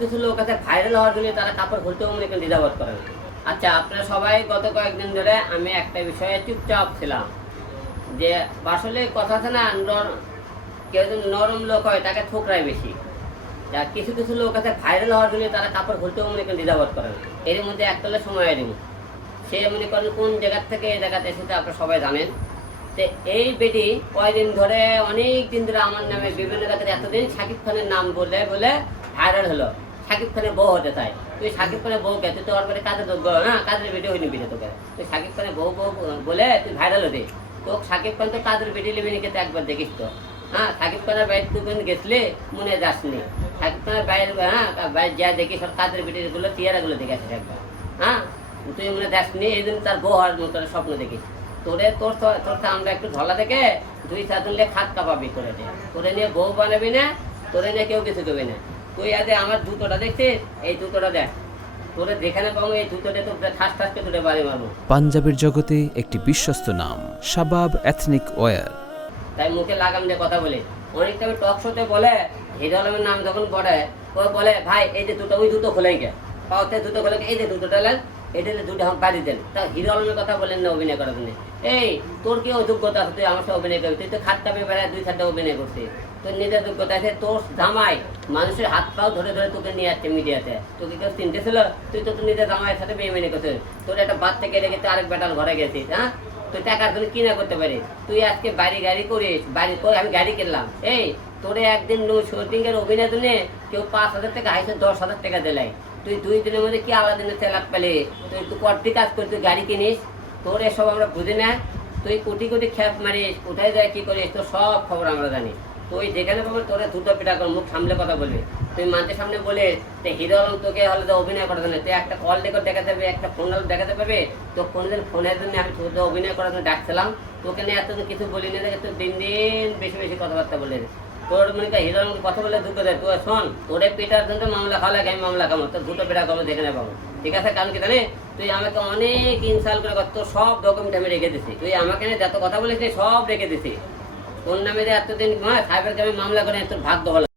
কিছু লোক আছে ভাইরাল হওয়ার জন্য তারা কাপড় খুলতেও মনে করেন দ্বিধাবোধ করে না। আচ্ছা, আপনারা সবাই গত কয়েকদিন ধরে আমি একটা বিষয়ে চুপচাপ ছিলাম, যে আসলে কথা আছে না, কেউ যদি নরম লোক হয় তাকে ঠোকরায় বেশি। যা কিছু কিছু লোক আছে ভাইরাল হওয়ার জন্য তারা কাপড় খুলতেও মনে করেন দ্বিধাবোধ করে না। এর মধ্যে একতলা সময় দিন, সে মনে করেন কোন জায়গার থেকে এই জায়গাতে এসেছে আপনারা সবাই জানেন। তো এই বেটি কয়েকদিন ধরে, অনেক দিন ধরে আমার নামে বিভিন্ন জায়গাতে এতদিন শাকিব খানের নাম বলে বলে ভাইরাল হলো। শাকিব খানের বউ হতে চাই, তুই শাকিব খানের বউকে তুই তো ওর বাড়ি কাজের যোগ্য, হ্যাঁ কাজের বেটি হইনি বিটে তোকে, তুই শাকিব খানের বউ বউ বলে তুই ভাইরাল হতে। তো শাকিব খান তো কাজের বেটি লিবি নিকে তো একবার দেখিস তো, হ্যাঁ শাকিব খানের বাইরে তুই গেছলে মনে যাসনি। শাকিব খানের বাইরে, হ্যাঁ বাইরে যা দেখিস ওর কাজের বেটিগুলো টিয়ারাগুলো দেখে আসিস একবার, হ্যাঁ তুই মনে যাসনি। এই জন্য তার বউ হওয়ার মতো স্বপ্ন দেখিস। তোরে তোর আমরা একটু ঢলা থেকে 2-4 জন খাত কাপাবি করে দে, তোরে নিয়ে বউ বানাবি না, তোরে নিয়ে কেউ কিছু দেবে না। তুই আজ আমার জুতোটা দেখছিস, এই জুতোটা দেখ, তোরে যেখানে পাবো এই জুতোটা তো ঠাস ঠাসকে তোরে বাড়ি মারবো। পাঞ্জাবের জগতে একটি বিশ্বস্ত নাম শাবাব এথনিক ওয়্যার। তাই মুখে লাগাম দিয়ে কথা বলে অনেকটা টক শোতে বলে, হিরো আলমের নাম যখন পড়ে ও বলে ভাই এই যে দুটো, ওই দুটো খোলাই গে পাওতে দুটো খোলে, এই যে দুটোটা নেন, এটা দুটো বাড়ি দেন। তা হিরো আলমের কথা বলেন না অভিনয় করার জন্য। এই তোর কি অযোগ্যতা আছে তুই আমার সাথে অভিনয় করবি? তুই তো খাট কাপে বেড়ায় 2-4টা অভিনয় করছিস, তোর নিজের যোগ্যতা আছে। তোর জামাই মানুষের হাত পাও ধরে ধরে তোকে নিয়ে আসছে মিডিয়াতে, তোকে কেউ চিনতে ছিল? তুই তো তোর নিজের জামাইয়ের সাথে বেইমানি করছিস। তোর একটা বাচ্চা কেটে গেছে, আরেক বেটার ঘরে গেছিস, হ্যাঁ তুই টাকার জন্য কি না করতে পারিস? তুই আজকে বাড়ি গাড়ি করিস, বাড়ি করে আমি গাড়ি কিনলাম। এই তোরে একদিন শুটিং এর অভিনয় জন্য কেউ 5,000 টাকা হাইছে 10,000 টাকা দিলাই, তুই 2 দিনের মধ্যে কি আলাদা দিনে তেলাক পেলে? তুই কটি কাজ করে তুই গাড়ি কিনিস, তোর এসব আমরা বুঝি না। তুই কোটি কোটি খ্যাপ মারিস, কোথায় যায় কি করিস, তোর সব খবর আমরা জানি। তুই যেখানে পাবো তোরে দুটো পিঠা কর, মুখ সামলে কথা বলবি। তুই মানুষের সামনে বলে যে হিরো আলম তোকে হলে তো অভিনয় করার জন্য, তুই একটা কল রেকর্ড দেখাতে হবে, একটা ফোন দেখাতে পারবে। তো কোনোদিন ফোনের জন্য আমি তোকে অভিনয় করার জন্য ডাকছিলাম, তোকে নিয়ে এতদিন কিছু বলি না, দেখে তুই দিন দিন বেশি বেশি কথাবার্তা বলে। তোর মনে কর হিরো আলমকে কথা বলে দুটো দেয়, তুই শোন তোরে পিটার জন্য মামলা খাওয়া লাগে, আমি মামলা খাবো, তোর দুটো পিঠা করবো যেখানে পাবো, ঠিক আছে? কারণ কি জানে, তুই আমাকে অনেক ইনসাল্ট করে, তোর সব ডকুমেন্ট আমি রেখে দিছি, তুই আমাকে নিয়ে যত কথা বলেছিস সব রেখে দিছি। তোর নামে যে এতদিন সাইবার ক্রাইমে মামলা করে তোর ভাগ্য হলো।